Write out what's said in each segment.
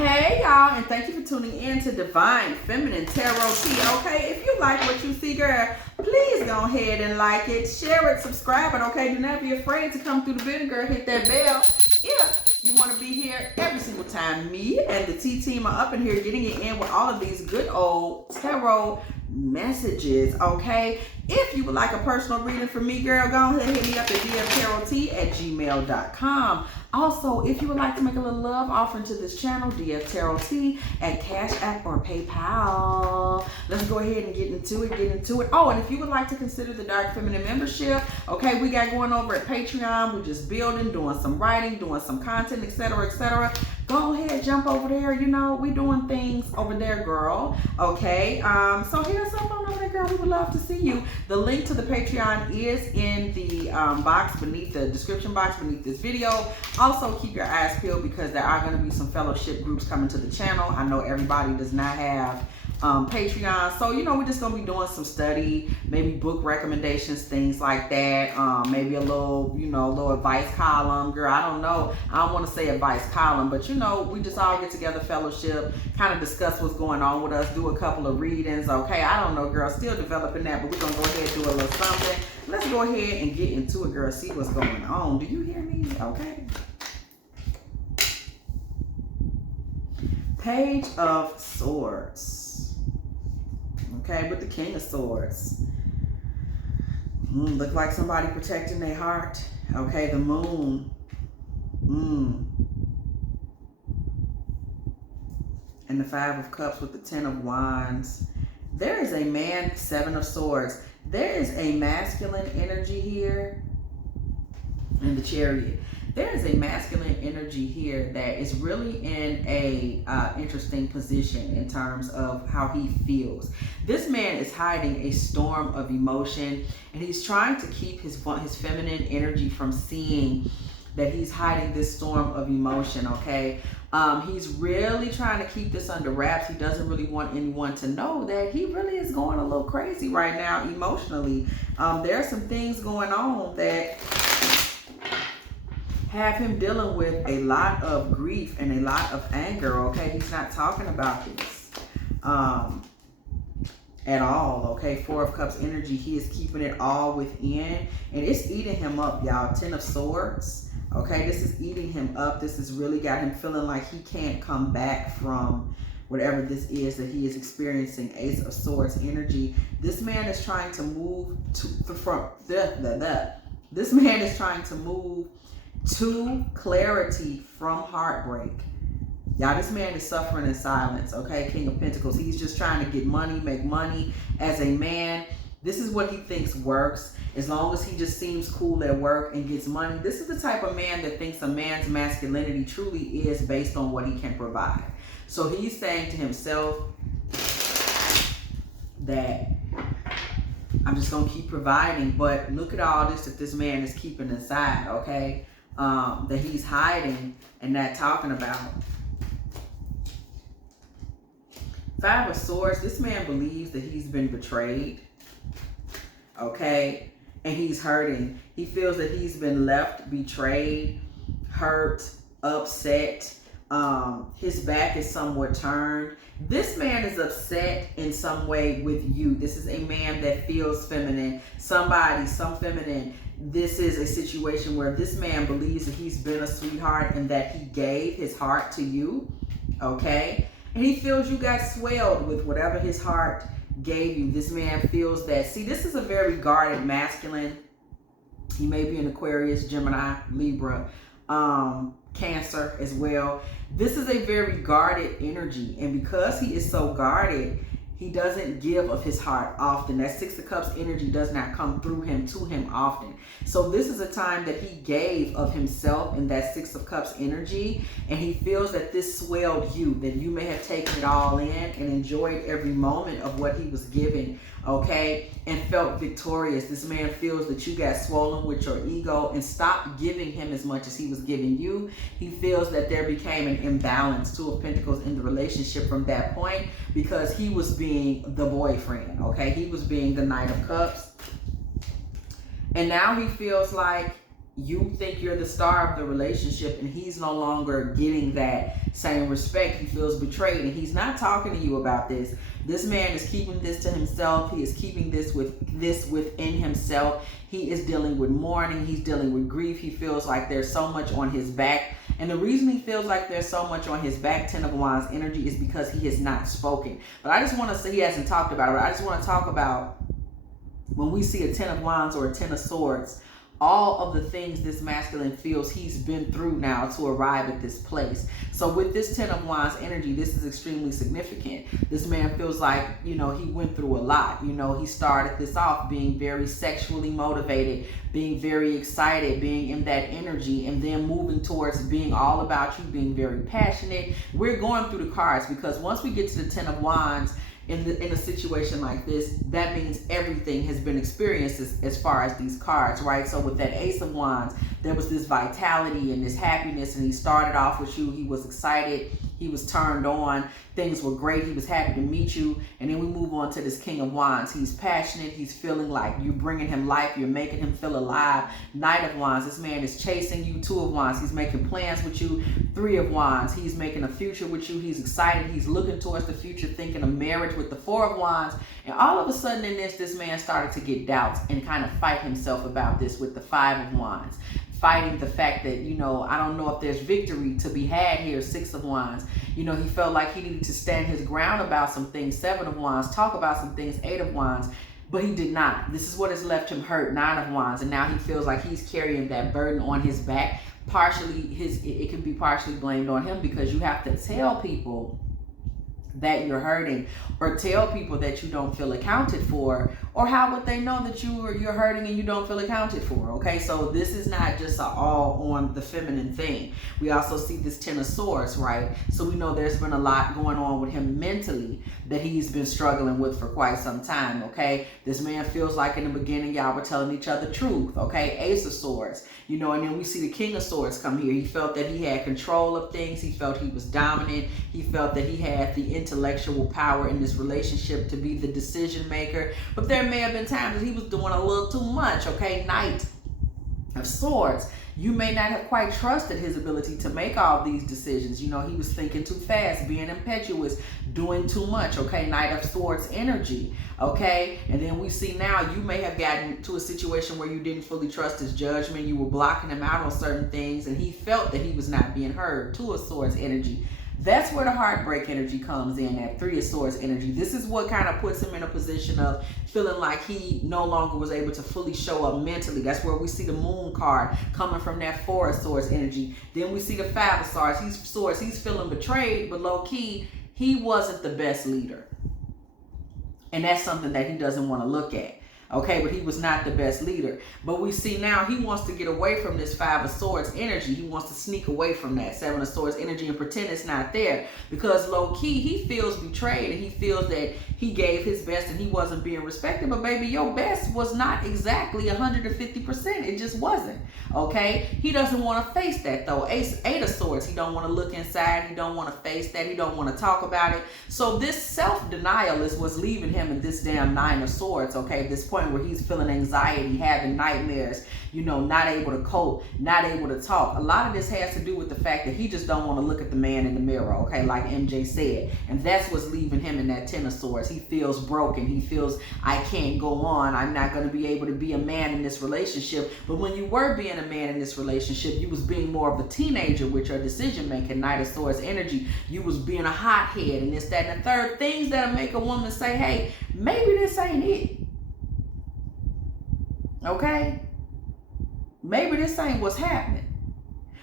Hey y'all, and thank you for tuning in to Divine Feminine Tarot Tea. Okay, if you like what you see, girl, please go ahead and like it, share it, subscribe it. Okay, do not be afraid to come through the video, girl. Hit that bell if you want to be here every single time. Me and the T team are up in here getting it in with all of these good old tarot messages. Okay, if you would like a personal reading from me, girl, go ahead and hit me up at dftarottea@gmail.com. Also, if you would like to make a little love offering to this channel, dftarottea at CASHAPP or PayPal. Let's go ahead and get into it. Oh, and if you would like to consider the Dark Feminine membership, okay, we got going over at Patreon. We're just building, doing some writing, doing some content, etc., etc. Go ahead, jump over there. You know, we doing things over there, girl. Okay, so hit us up on over there, girl. We would love to see you. The link to the Patreon is in the box beneath the description box beneath this video. Also, keep your eyes peeled because there are going to be some fellowship groups coming to the channel. I know everybody does not have Patreon, so you know we're just gonna be doing some study, maybe book recommendations, things like that. Maybe a little, you know, little advice column, girl. I don't know. I don't want to say advice column, but you know, we just all get together, fellowship, kind of discuss what's going on with us, do a couple of readings. Okay, I don't know, girl. Still developing that, but we're gonna go ahead and do a little something. Let's go ahead and get into it, girl. See what's going on. Do you hear me? Okay. Page of Swords. Okay, with the King of Swords. Look like somebody protecting their heart. Okay, the Moon. And the Five of Cups with the Ten of Wands. There is a man, Seven of Swords. There is a masculine energy here. And the Chariot. There is a masculine energy here that is really in a interesting position in terms of how he feels. This man is hiding a storm of emotion, and he's trying to keep his feminine energy from seeing that he's hiding this storm of emotion. Okay, he's really trying to keep this under wraps. He doesn't really want anyone to know that he really is going a little crazy right now emotionally. There are some things going on that have him dealing with a lot of grief and a lot of anger. Okay, he's not talking about this at all. Okay, Four of Cups energy, he is keeping it all within, and it's eating him up, y'all. Ten of Swords. Okay, this is eating him up. This has really got him feeling like he can't come back from whatever this is that he is experiencing. Ace of Swords energy. This man is trying to move to the front. This man is trying to move to clarity from heartbreak. Y'all, this man is suffering in silence. Okay, King of Pentacles. He's just trying to get money, make money as a man. This is what he thinks works. As long as he just seems cool at work and gets money. This is the type of man that thinks a man's masculinity truly is based on what he can provide. So he's saying to himself that I'm just gonna keep providing, but look at all this that this man is keeping inside. Okay, that he's hiding and not talking about. Five of Swords. This man believes that he's been betrayed. Okay, and he's hurting. He feels that he's been left, betrayed, hurt, upset. His back is somewhat turned. This man is upset in some way with you. This is a man that feels feminine. Some feminine. This is a situation where this man believes that he's been a sweetheart and that he gave his heart to you. Okay, and he feels you got swelled with whatever his heart gave you. This man feels that. See, this is a very guarded masculine. He may be an Aquarius, Gemini, Libra, Cancer as well. This is a very guarded energy, and because he is so guarded, he doesn't give of his heart often. That Six of Cups energy does not come through him to him often. So this is a time that he gave of himself in that Six of Cups energy, and he feels that this swelled you, that you may have taken it all in and enjoyed every moment of what he was giving. Okay, and felt victorious. This man feels that you got swollen with your ego and stopped giving him as much as he was giving you. He feels that there became an imbalance, Two of Pentacles, in the relationship from that point, because he was being the boyfriend. Okay, he was being the Knight of Cups, and now he feels like you think you're the star of the relationship, and he's no longer getting that same respect. He feels betrayed, and he's not talking to you about this. This man is keeping this to himself. He is keeping this within himself. He is dealing with mourning. He's dealing with grief. He feels like there's so much on his back. And the reason he feels like there's so much on his back, Ten of Wands energy, is because he has not spoken. But I just want to say, he hasn't talked about it, but I just want to talk about when we see a Ten of Wands or a Ten of Swords, all of the things this masculine feels he's been through now to arrive at this place. So with this Ten of Wands energy, this is extremely significant. This man feels like, you know, he went through a lot. You know, he started this off being very sexually motivated, being very excited, being in that energy, and then moving towards being all about you, being very passionate. We're going through the cards, because once we get to the Ten of Wands, in a situation like this, that means everything has been experienced as far as these cards, right? So with that Ace of Wands, there was this vitality and this happiness, and he started off with you. He was excited. He was turned on. Things were great. He was happy to meet you. And then we move on to this King of Wands. He's passionate. He's feeling like you're bringing him life. You're making him feel alive. Knight of Wands. This man is chasing you. Two of Wands. He's making plans with you. Three of Wands. He's making a future with you. He's excited. He's looking towards the future, thinking of marriage with the Four of Wands. And all of a sudden in this man started to get doubts and kind of fight himself about this with the Five of Wands. Fighting the fact that, you know, I don't know if there's victory to be had here. Six of Wands. You know, he felt like he needed to stand his ground about some things. Seven of Wands. Talk about some things. Eight of Wands. But he did not. This is what has left him hurt. Nine of Wands. And now he feels like he's carrying that burden on his back. Partially, it can be partially blamed on him, because you have to tell people that you're hurting, or tell people that you don't feel accounted for, or how would they know that you're hurting and you don't feel accounted for? Okay, so this is not just an all on the feminine thing. We also see this Ten of Swords, right? So we know there's been a lot going on with him mentally that he's been struggling with for quite some time. Okay, this man feels like in the beginning y'all were telling each other truth. Okay, Ace of Swords, you know, and then we see the King of Swords come here. He felt that he had control of things. He felt he was dominant. He felt that he had the intellectual power in this relationship to be the decision maker. But there may have been times that he was doing a little too much. Okay, Knight of Swords. You may not have quite trusted his ability to make all these decisions. You know, he was thinking too fast, being impetuous, doing too much. Okay, Knight of Swords energy. Okay, and then we see now you may have gotten to a situation where you didn't fully trust his judgment. You were blocking him out on certain things, and he felt that he was not being heard. Two of Swords energy. That's where the heartbreak energy comes in, that Three of Swords energy. This is what kind of puts him in a position of feeling like he no longer was able to fully show up mentally. That's where we see the Moon card coming from, that Four of Swords energy. Then we see the Five of Swords. He's feeling betrayed, but low key, he wasn't the best leader. And that's something that he doesn't want to look at. Okay, but he was not the best leader. But we see now he wants to get away from this Five of Swords energy. He wants to sneak away from that Seven of Swords energy and pretend it's not there. Because low key, he feels betrayed, and he feels that he gave his best and he wasn't being respected. But baby, your best was not exactly 150%. It just wasn't. Okay, he doesn't want to face that though. Eight of Swords, he don't want to look inside. He don't want to face that. He don't want to talk about it. So this self-denial is what's leaving him in this damn Nine of Swords. Okay, this point where he's feeling anxiety, having nightmares, you know, not able to cope, not able to talk. A lot of this has to do with the fact that he just don't want to look at the man in the mirror, okay, like MJ said. And that's what's leaving him in that Ten of Swords. He feels broken. He feels, I can't go on. I'm not going to be able to be a man in this relationship. But when you were being a man in this relationship, you was being more of a teenager with your decision making, Knight of Swords energy. You was being a hothead and this, that, and the third. Things that'll make a woman say, hey, maybe this ain't it. Okay? Maybe this ain't what's happening.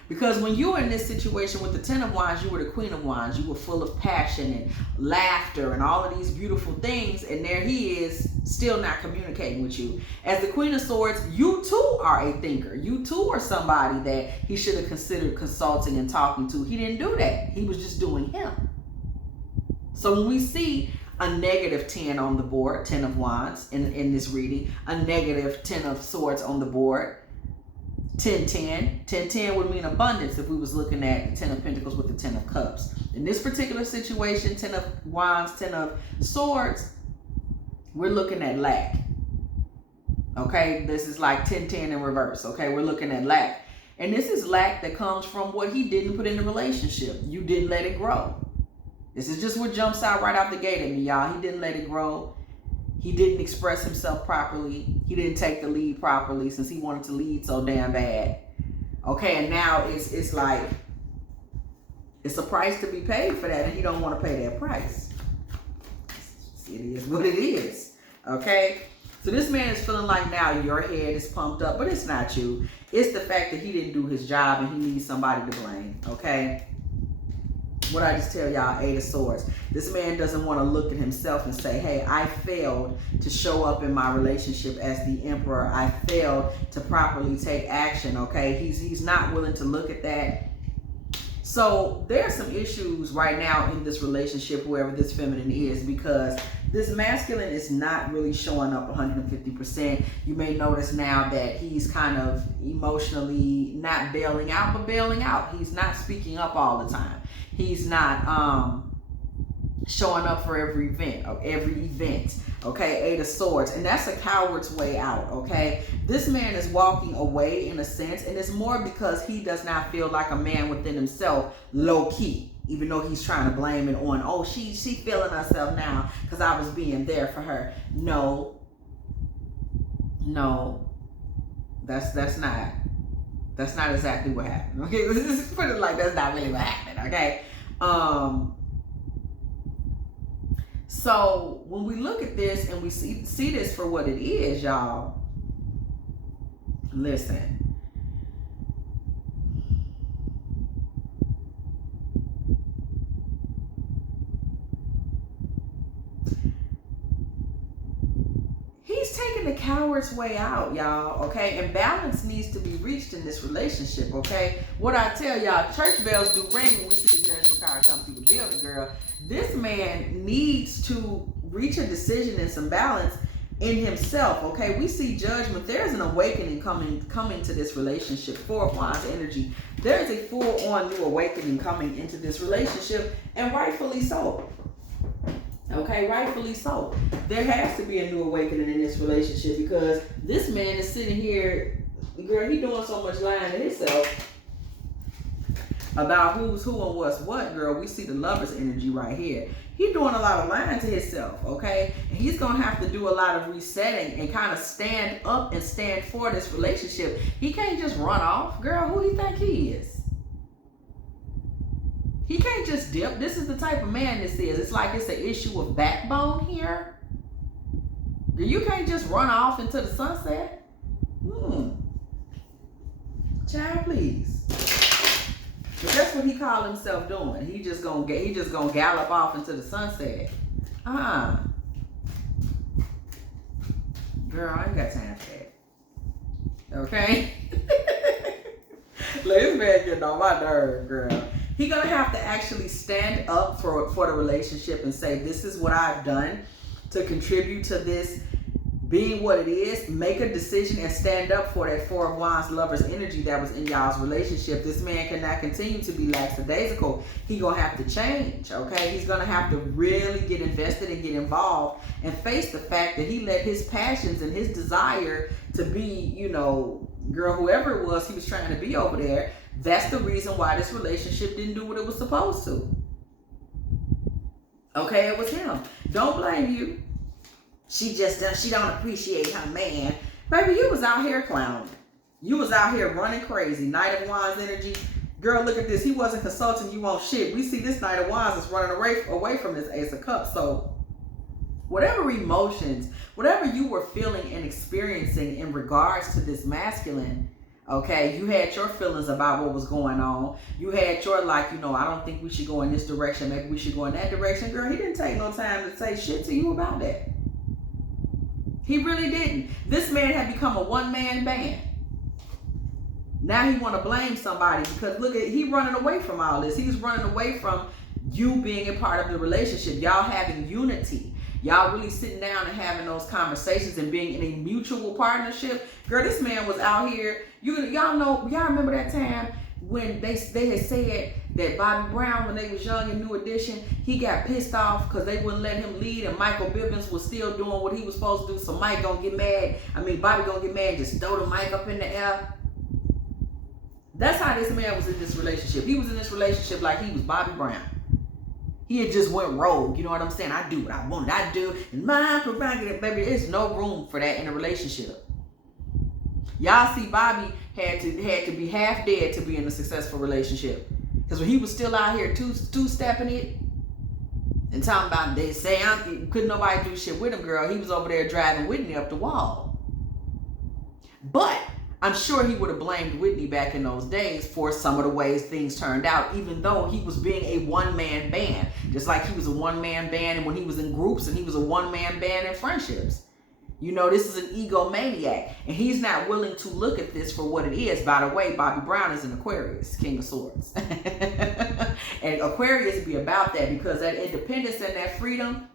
Because when you were in this situation with the Ten of Wands, you were the Queen of Wands. You were full of passion and laughter and all of these beautiful things. And there he is, still not communicating with you. As the Queen of Swords, you too are a thinker. You too are somebody that he should have considered consulting and talking to. He didn't do that. He was just doing him. So when we see a negative 10 on the board, 10 of Wands in this reading, a negative 10 of Swords on the board, 10-10. 10-10 would mean abundance if we was looking at the 10 of Pentacles with the 10 of Cups. In this particular situation, 10 of Wands, 10 of Swords, we're looking at lack. Okay, this is like 10-10 in reverse. Okay, we're looking at lack. And this is lack that comes from what he didn't put in the relationship. You didn't let it grow. This is just what jumps out right out the gate at me, y'all. He didn't let it grow. He didn't express himself properly. He didn't take the lead properly since he wanted to lead so damn bad. Okay, and now it's like, it's a price to be paid for that, and he don't want to pay that price. It is what it is. Okay? So this man is feeling like now your head is pumped up, but it's not you. It's the fact that he didn't do his job and he needs somebody to blame. Okay? What I just tell y'all, Eight of Swords. This man doesn't want to look at himself and say, hey, I failed to show up in my relationship as the emperor. I failed to properly take action, okay? He's not willing to look at that. So there are some issues right now in this relationship, whoever this feminine is, because this masculine is not really showing up 150%. You may notice now that he's kind of emotionally not bailing out, but bailing out. He's not speaking up all the time. He's not showing up for every event. Okay, Eight of Swords. And that's a coward's way out, okay? This man is walking away in a sense, and it's more because he does not feel like a man within himself, low-key. Even though he's trying to blame it on, oh, she feeling herself now because I was being there for her. No, that's not exactly what happened. Okay, let's just put it like that's not really what happened. Okay, so when we look at this and we see this for what it is, y'all, listen. He's taking the coward's way out, y'all, okay? And balance needs to be reached in this relationship, okay? What I tell y'all, church bells do ring when we see the judgment card come through the building, girl. This man needs to reach a decision and some balance in himself, okay? We see judgment. There's an awakening coming to this relationship. Four of Wands energy. There's a full-on new awakening coming into this relationship, and rightfully so. Okay, rightfully so. There has to be a new awakening in this relationship because this man is sitting here, girl, he doing so much lying to himself about who's who and what's what, girl. We see the Lover's energy right here. He's doing a lot of lying to himself, okay? And he's going to have to do a lot of resetting and kind of stand up and stand for this relationship. He can't just run off. Girl, who do you think he is? He can't just dip. This is the type of man this is. It's like it's an issue of backbone here. You can't just run off into the sunset. Child, please. But that's what he called himself doing. He just gonna gallop off into the sunset. Girl, I ain't got time for that. Okay? This man getting on my nerves, girl. He's going to have to actually stand up for the relationship and say, this is what I've done to contribute to this being what it is. Make a decision and stand up for that Four of Wands Lover's energy that was in y'all's relationship. This man cannot continue to be lackadaisical. He's going to have to change, okay? He's going to have to really get invested and get involved and face the fact that he let his passions and his desire to be, you know, girl, whoever it was he was trying to be over there, that's the reason why this relationship didn't do what it was supposed to. Okay, it was him. Don't blame you. She don't appreciate her man. Baby, you was out here clowning. You was out here running crazy. Knight of Wands energy. Girl, look at this. He wasn't consulting you on shit. We see this Knight of Wands is running away from this Ace of Cups. So whatever emotions, whatever you were feeling and experiencing in regards to this masculine, okay, you had your feelings about what was going on. You had your, like, you know, I don't think we should go in this direction. Maybe we should go in that direction. Girl, he didn't take no time to say shit to you about that. He really didn't. This man had become a one-man band. Now he want to blame somebody because look at, he running away from all this. He's running away from you being a part of the relationship. Y'all having unity. Y'all really sitting down and having those conversations and being in a mutual partnership. Girl, this man was out here. Y'all remember that time when they had said that Bobby Brown, when they was young in New Edition, he got pissed off because they wouldn't let him lead, and Michael Bivins was still doing what he was supposed to do. So Mike gonna get mad. Bobby gonna get mad and just throw the mic up in the air. That's how this man was in this relationship. He was in this relationship like he was Bobby Brown. He had just went rogue. You know what I'm saying? I do what I want. I do. And my prerogative, baby. There's no room for that in a relationship. Y'all see, Bobby had to be half dead to be in a successful relationship. Because when he was still out here two-stepping it and talking about, they say, couldn't nobody do shit with him, girl. He was over there driving Whitney up the wall. But I'm sure he would have blamed Whitney back in those days for some of the ways things turned out, even though he was being a one-man band. Just like he was a one-man band and when he was in groups, and he was a one-man band in friendships. You know, this is an egomaniac, and he's not willing to look at this for what it is. By the way, Bobby Brown is an Aquarius, King of Swords. And Aquarius be about that, because that independence and that freedom,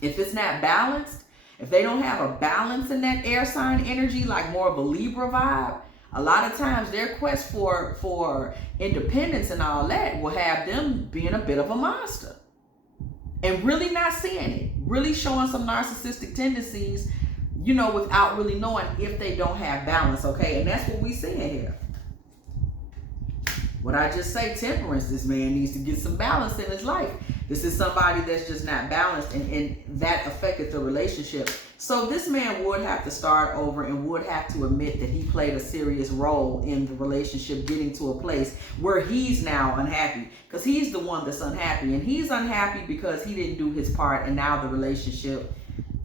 if it's not balanced, if they don't have a balance in that air sign energy, like more of a Libra vibe, a lot of times their quest for independence and all that will have them being a bit of a monster. And really not seeing it. Really showing some narcissistic tendencies, you know, without really knowing if they don't have balance, okay? And that's what we seeing here. What I just say, temperance, this man needs to get some balance in his life. This is somebody that's just not balanced, and that affected the relationship. So this man would have to start over and would have to admit that he played a serious role in the relationship getting to a place where he's now unhappy, because he's the one that's unhappy, and he's unhappy because he didn't do his part, and now the relationship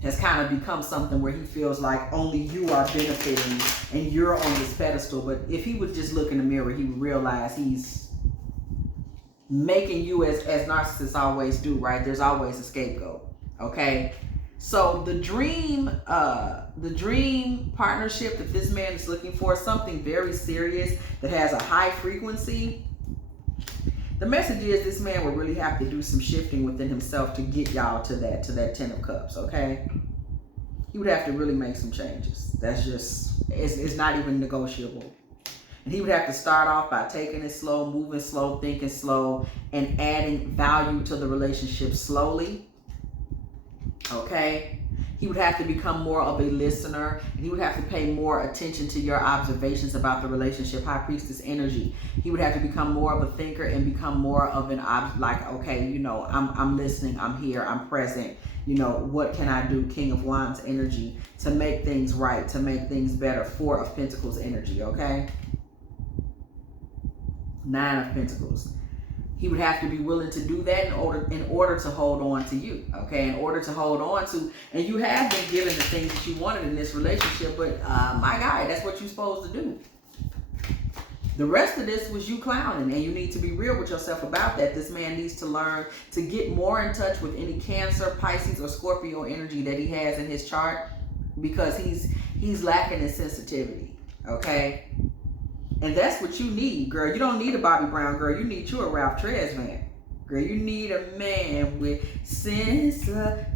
has kind of become something where he feels like only you are benefiting and you're on this pedestal. But if he would just look in the mirror, he would realize he's making you, as narcissists always do, right? There's always a scapegoat, okay? So the dream partnership that this man is looking for is something very serious that has a high frequency. The message is this man will really have to do some shifting within himself to get y'all to that 10 of cups, okay? He would have to really make some changes. That's just, it's not even negotiable. And he would have to start off by taking it slow, moving slow, thinking slow, and adding value to the relationship slowly, okay? He would have to become more of a listener, and he would have to pay more attention to your observations about the relationship. High Priestess energy. He would have to become more of a thinker and become more of an like, okay, you know, I'm listening, I'm here, I'm present. You know, what can I do? King of Wands energy, to make things right, to make things better. 4 of Pentacles energy, okay? 9 of Pentacles. He would have to be willing to do that in order to hold on to you, okay? In order to hold on to, and you have been given the things that you wanted in this relationship, but my guy, that's what you're supposed to do. The rest of this was you clowning, and you need to be real with yourself about that. This man needs to learn to get more in touch with any Cancer, Pisces, or Scorpio energy that he has in his chart, because he's lacking in sensitivity, okay? And that's what you need, girl. You don't need a Bobby Brown, girl. You need you a Ralph Tresvant man. Girl, you need a man with sensitivity.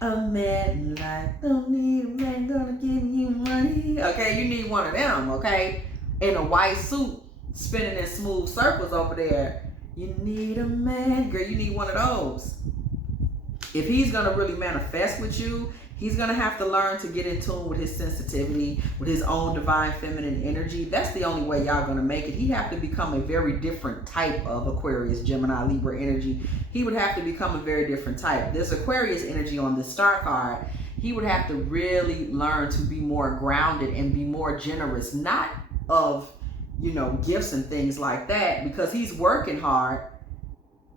A man like, don't need a man gonna give you money. Okay, you need one of them, okay? In a white suit, spinning in smooth circles over there. You need a man, girl. You need one of those. If he's gonna really manifest with you, he's going to have to learn to get in tune with his sensitivity, with his own divine feminine energy. That's the only way y'all going to make it. He'd have to become a very different type of Aquarius, Gemini, Libra energy. He would have to become a very different type. This Aquarius energy on the star card, he would have to really learn to be more grounded and be more generous, not of, you know, gifts and things like that, because he's working hard.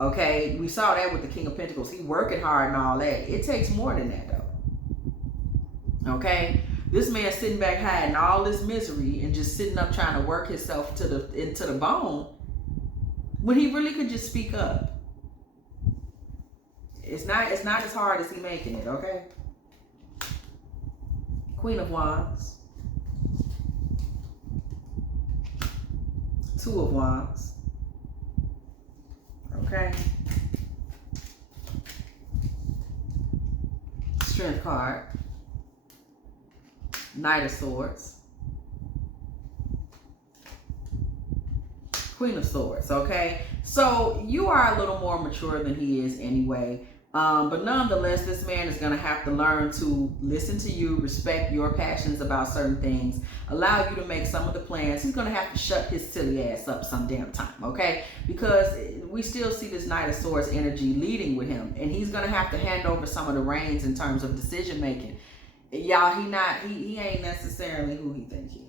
Okay, we saw that with the King of Pentacles. He's working hard and all that. It takes more than that, though. Okay, this man sitting back hiding all this misery and just sitting up trying to work himself into the bone, when he really could just speak up. It's not as hard as he making it. Okay, Queen of Wands, 2 of Wands. Okay, Strength card. Knight of Swords, Queen of Swords, okay? So you are a little more mature than he is anyway. But nonetheless, this man is going to have to learn to listen to you, respect your passions about certain things, allow you to make some of the plans. He's going to have to shut his silly ass up some damn time, okay? Because we still see this Knight of Swords energy leading with him, and he's going to have to hand over some of the reins in terms of decision making. Y'all, he ain't necessarily who he thinks he is.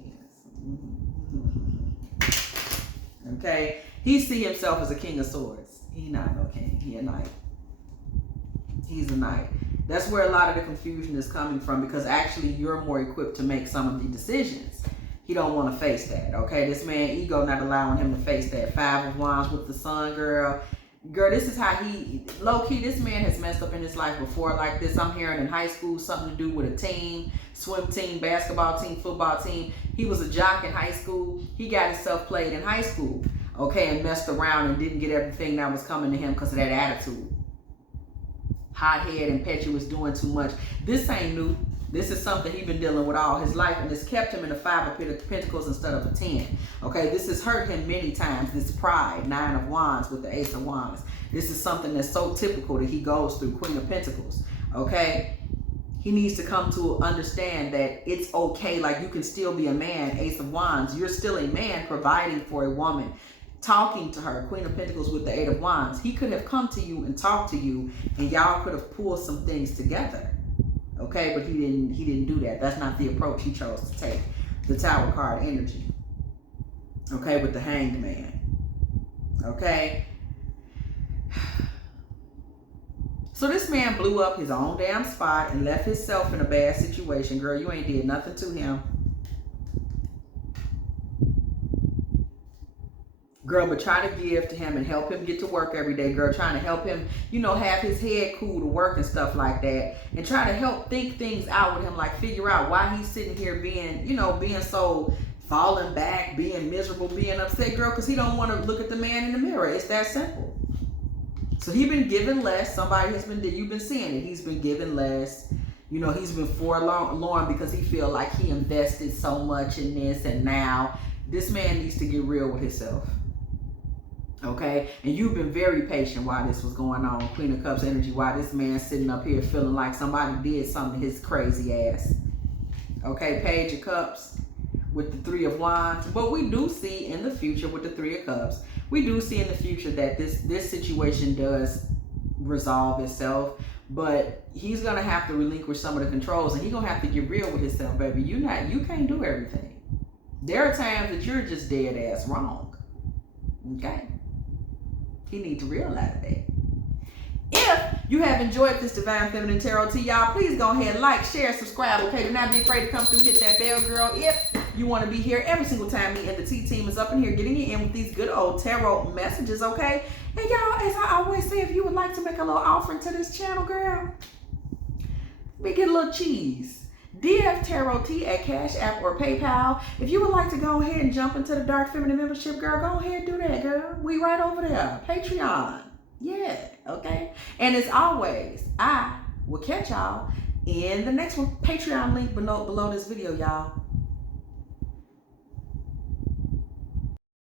Okay? He see himself as a king of swords. He not no king. He a knight. He's a knight. That's where a lot of the confusion is coming from, because actually you're more equipped to make some of the decisions. He don't want to face that, okay? This man ego not allowing him to face that. 5 of Wands with the sun, girl. Girl, this is how he, low-key, this man has messed up in his life before like this. I'm hearing in high school something to do with a team, swim team, basketball team, football team. He was a jock in high school. He got himself played in high school, okay, and messed around and didn't get everything that was coming to him because of that attitude. Hot-head, impetuous, doing too much. This ain't new. This is something he's been dealing with all his life, and it's kept him in the 5 of Pentacles instead of a 10. Okay, this has hurt him many times, this pride. 9 of Wands with the Ace of Wands. This is something that's so typical that he goes through. Queen of Pentacles. Okay, he needs to come to understand that it's okay. Like, you can still be a man. Ace of Wands. You're still a man providing for a woman, talking to her. Queen of Pentacles with the 8 of Wands. He could have come to you and talked to you, and y'all could have pulled some things together. Okay, but he didn't do that. That's not the approach he chose to take. The Tower card energy. Okay, with the Hanged Man. Okay. So this man blew up his own damn spot and left himself in a bad situation. Girl, you ain't did nothing to him. Girl, but try to give to him and help him get to work every day. Girl, trying to help him, you know, have his head cool to work and stuff like that. And try to help think things out with him, like figure out why he's sitting here being, you know, being so falling back, being miserable, being upset, girl, because he don't want to look at the man in the mirror. It's that simple. So he been giving less. Somebody has been, you've been seeing it. He's been giving less. You know, he's been forlorn because he feel like he invested so much in this, and now this man needs to get real with himself. Okay, and you've been very patient while this was going on. Queen of Cups energy, while this man sitting up here feeling like somebody did something to his crazy ass. Okay, Page of Cups with the 3 of Wands. But we do see in the future with the 3 of Cups, we do see in the future that this situation does resolve itself. But he's gonna have to relinquish some of the controls, and he's gonna have to get real with himself, baby. You can't do everything. There are times that you're just dead ass wrong. Okay. He needs to realize that. If you have enjoyed this Divine Feminine Tarot Tea, y'all, please go ahead, like, share, subscribe, okay? Do not be afraid to come through, hit that bell, girl. If you want to be here every single time me and the Tea Team is up in here getting you in with these good old tarot messages, okay? And y'all, as I always say, if you would like to make a little offering to this channel, girl, we get a little cheese. dftarottea at Cash App or PayPal. If you would like to go ahead and jump into the Dark Feminine membership, girl, go ahead and do that, girl. We right over there. Patreon. Yeah, okay. And as always, I will catch y'all in the next one. Patreon link below this video, y'all.